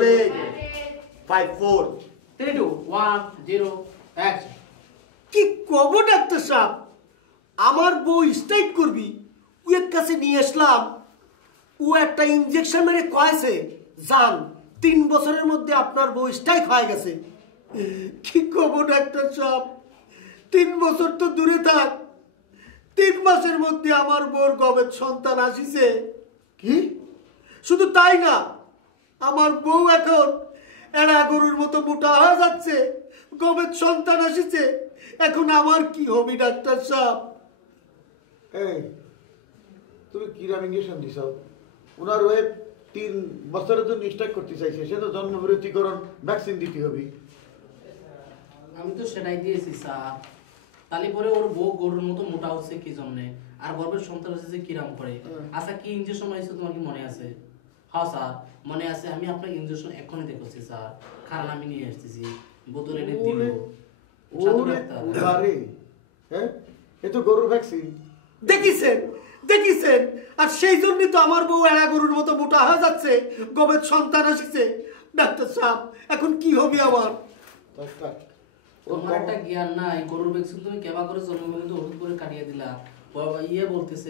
চলে 5 4 3 2 1 0 অ্যাকশন। কি কব ডাক্তার সাহেব, আমার বউ স্ট্রাইক করবি ওর কাছে নিয়ে আসলাম, ও একটা ইনজেকশন মেরে কয়েছে জান 3 বছরের মধ্যে আপনার বউ স্ট্রাইক হয়ে গেছে। কি কব ডাক্তার সাহেব, 3 বছর তো দূরে থাক, 3 মাসের মধ্যে আমার বউর গবের সন্তান আসিছে। কি? শুধু তাই না, আমার বউ এখন এড়া গরুর মতো মোটা হয়ে যাচ্ছে, গবের সন্তান আসিছে। এখন আমার কি হবে ডাক্তার সাহেব? এই তুমি কিরাম ইঞ্জেকশন দিছো? ওনার ওয়েব 3 বছরের জন্য স্ট্রাইক করতে চাইছে, সে তো জন্মবিরতিকরণ ভ্যাকসিন দিতে হবে। আমি তো সেটাই দিয়েছি স্যার। তালি পরে ওর বউ গরুর মতো মোটা হচ্ছে কি জন্যে, আর গর্ভের সন্তান হচ্ছে কিরাম করে। আচ্ছা কি ইনজেকশন হয়েছে তোমার কি মনে আছে? হ্যাঁ স্যার মনে আছে, আমি আপনাকে ইনজেকশন এখনই দেখছি স্যার, কারণ আমি নিয়ে আসতেছি বোতলে এনে দিল। হ্যাঁ এ তো গরুর ভ্যাকসিন। দেখিছেন দেখিছেন, আর সেই জন্যই তো আমার বউ এড়া গরুর মতো মোটা হয়ে যাচ্ছে, গবের সন্তান আসিছে। ডাক্তার সাহেব এখন কি হবে আমার? তোমার একটা জ্ঞান নাই, গরুর ভ্যাকসিন তুমি কেবা করে জন্মভূমিতে ওষুধ করে কাটিয়ে দিলা। ইয়ে বলতেছে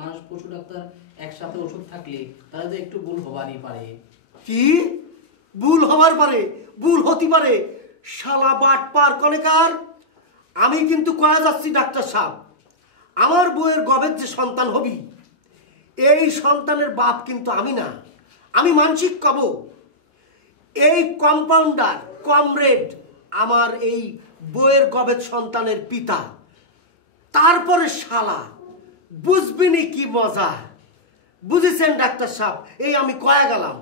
মানুষ পশু ডাক্তার একসাথে ওষুধ থাকলে তাহলে তো একটু ভুল হবারই পারে। কি ভুল হবার পারে? ভুল হতে পারে শালা বাটপার কনেকার। আমি কিন্তু কয়া যাচ্ছি ডাক্তার সাহেব, আমার বউয়ের গবের যে সন্তান হবি, এই সন্তানের বাপ কিন্তু আমি না, আমি মানসিক কব। এই কম্পাউন্ডার কমরেড আমার এই বউয়ের গবের সন্তানের পিতা। তারপরে শালা বুঝবিনি কি মজা। বুঝেছেন ডাক্তার সাহেব? এই আমি কয়া গেলাম।